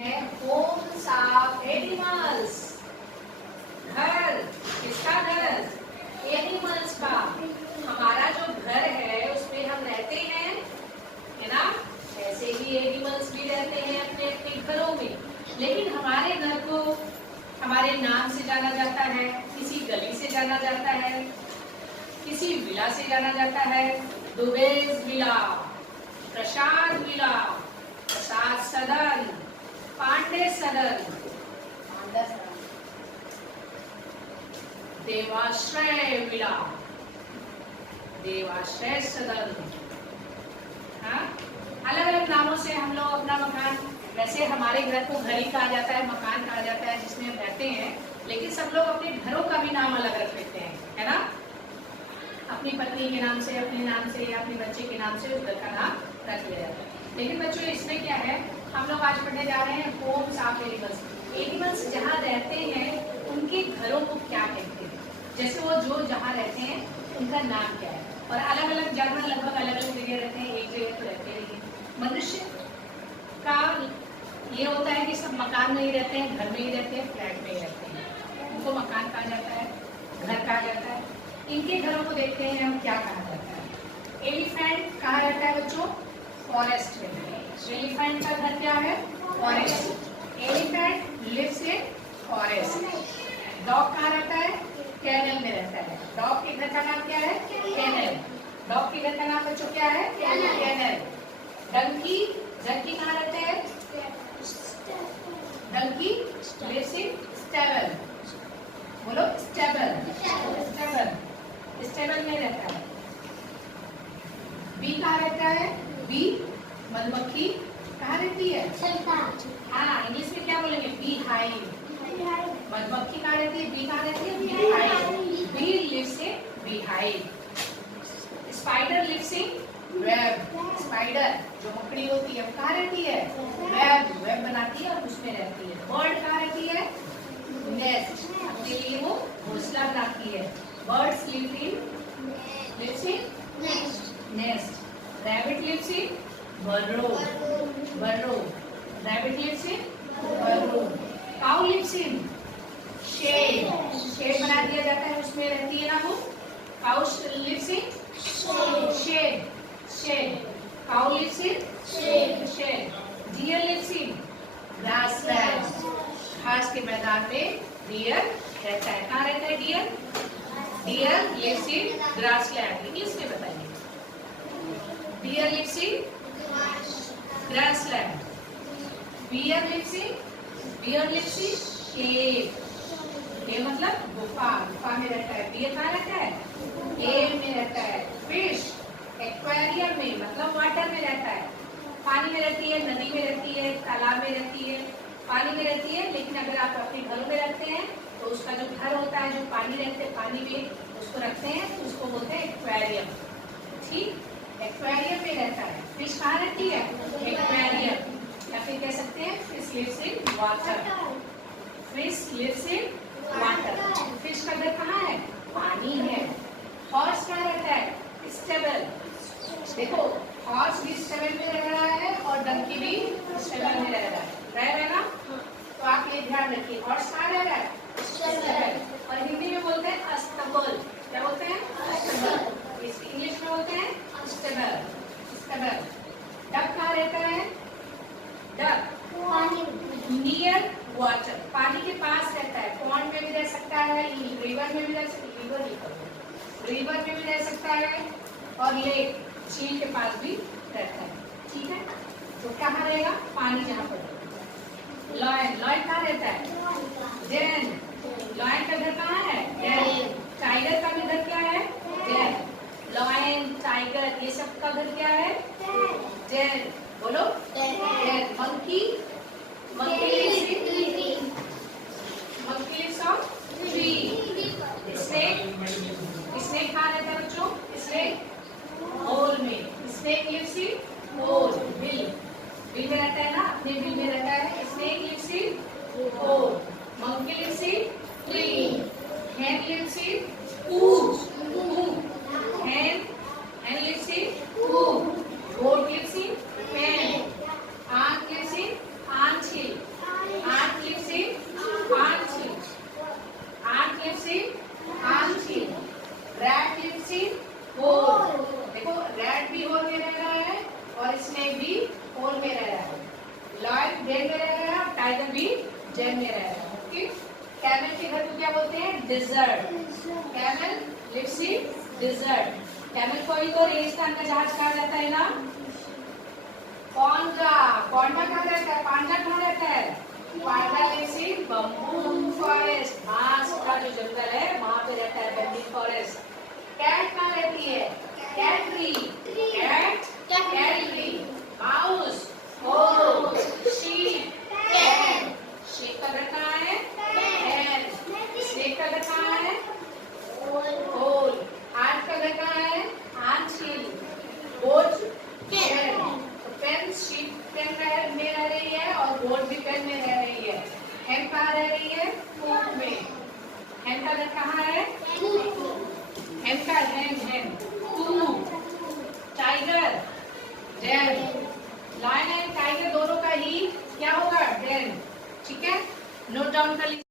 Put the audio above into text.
Holmes of animals. घर, किसका घर? एनिमल्स का। हमारा जो घर है उसमें हम रहते हैं, है ना? ऐसे ही एनिमल्स भी रहते हैं अपने अपने घरों में, लेकिन हमारे घर को हमारे नाम से जाना जाता है, किसी गली से जाना जाता है, किसी विला से जाना जाता है। दुबेज विला, प्रसाद विला, प्रसाद सदन, पांडे सदन, देवाश्रय विला, देवाश्रय सदन। हाँ, अलग अलग नामों से हम लोग अपना मकान, वैसे हमारे घर को घर ही कहा जाता है, मकान कहा जाता है जिसमें हम रहते हैं, लेकिन सब लोग अपने घरों का भी नाम अलग रख लेते हैं, है ना? अपनी पत्नी के नाम से, अपने नाम से या अपने बच्चे के नाम से उस घर का नाम रख लिया जाता है। लेकिन बच्चों इसमें क्या है, हम लोग आज पढ़ने जा रहे हैं होम्स ऑफ एनिमल्स। एनिमल्स जहाँ रहते हैं उनके घरों को क्या कहते हैं, जैसे वो जो जहाँ रहते हैं उनका नाम क्या है। और अलग अलग जगह, लगभग अलग अलग जगह रहते हैं, एक जगह तो रहते नहीं। मनुष्य का ये होता है कि सब मकान में ही रहते हैं, घर में ही रहते हैं, फ्लैट में ही रहते हैं, उनको मकान कहा जाता है, घर कहा जाता है। इनके घरों को देखते हैं हम, क्या कहा जाता है। एलिफेंट कहाँ रहता है बच्चों? फॉरेस्ट में। एलिफेंट का घर क्या है? Forest. Elephant lives in forest. Dog कहाँ रहता है? कैनल में रहता है। डॉग के घर का नाम क्या है? कैनल। डॉग के घर का नाम बच्चों क्या है? कैनल। डंकी, डंकी कहाँ रहते हैं? Donkey lives in stable. बोलो स्टेबल। स्टेबल, स्टेबल में रहता है। बी कहाँ रहता है? बी, मधुमक्खी कहाँ रहती है? हाँ, इंग्लिश में क्या बोलेंगे? Bee hive. मधुमक्खी कहाँ रहती है? बी कहाँ रहती है? Bee hive. Bee lives in bee hive. Spider lives in web. Spider जो मकड़ी होती है वो कहाँ रहती है? वेब, वेब बनाती है और उसमें रहती है। बर्ड कहाँ रहती है? नेस्ट, अपने लिए वो घोंसला बनाती है। Birds lives in nest. Rabbit lives in burrow, burrow. Rabbit lives in burrow. Cow lives in shade. Shade बना दिया जाता है, उसमें रहती है ना वो। Cow lives in shade. Shade. Cow lives in shade. Deer lives in grassland. घास के मैदान में deer रहता है। कहाँ रहता है deer? Deer lives in grassland. English में बताइए। Deer lives in grassland. Bear lives in cave. Cave मतलब गुफा, गुफा में रहता है। Bear कहाँ रहता है? Cave में रहता है। Fish aquarium में मतलब वाटर में रहता है, पानी में रहती है, नदी में रहती है, तालाब में रहती है, पानी में रहती है। लेकिन अगर आप अपने घरों में रखते हैं तो उसका जो घर होता है, जो पानी रहते हैं, पानी में उसको रखते हैं तो उसको बोलते हैं एक्वेरियम। ठीक, एक्वेरियम में रहता है। फिश कहाँ रहती है? एक्वेरियम, या फिर कह सकते हैं fish lives in water. Fish lives in water. Fish का घर कहाँ है? पानी है। हॉर्स कहाँ रहता है? स्टेबल। देखो, हॉर्स भी स्टेबल में रह रहा है और डंकी भी स्टेबल में रह रहा है ना? तो आप ये ध्यान रखिए, हॉर्स कहाँ रह रहा है? स्टेबल। और हिंदी में बोलते हैं अस्तबल। क्या बोलते हैं? अस्तबल। इंग्लिश में बोलते हैं स्टेबल। स्टेबल। डक कहाँ रहता है? डक नियर वाटर, पानी के पास रहता है। पॉन्ड में भी रह सकता है, रिवर में भी रह सकता है, रिवर में भी रह सकता है, और लेक, झील के पास भी रहता है। ठीक है, तो कहाँ रहेगा? पानी जहाँ पर। लॉयन, लॉयन कहाँ रहता है? डेन, लॉयन का घर कहाँ है? डेन। टाइगर का भी घर क्या है? डेन। लॉयन, टाइगर, ये सब का घर क्या है? डेन। बोलो den. Monkey, monkey lives on tree. Snake, snake कहाँ रहता है बच्चों? स्नेक होल में। Snake lives in hole. बिल, बिल में रहता है ना, अपने बिल में रहता है। Snake lives in hole. Monkey lives in tree. hen lives in coop. Hen lives in coop. Goat lives in pen. Ant lives in ant hill. क्या बोलते हैं? Desert. Camel lives in desert. Camel को ही तो रेगिस्तान का जहाज कहा जाता है ना। पांडा कहाँ रहता है? पांडा कहाँ रहता है? पांडा लिव्स इन बम्बू फॉरेस्ट। घास का जो जंगल है वहां पे रहता है, बम्बू फॉरेस्ट। कैट कहाँ रहती है? Cat tree. Cat tree. Mouse sheep cat. Sheep का घर कहाँ है? हैन। स्नेक का घर कहाँ है? होल। हाथ का घर कहाँ है? हांचील। Goat pen. तो पेन शीप पेन में रह रही है और बोट भी पेन में रह रही है। हैन कहाँ रह रही है? कूप में। हैन का घर कहाँ है? हैन का hen coop. Tiger den. Lion and tiger दोनों का ही क्या होगा? डेन। ठीक है, नोट डाउन कर लीजिए।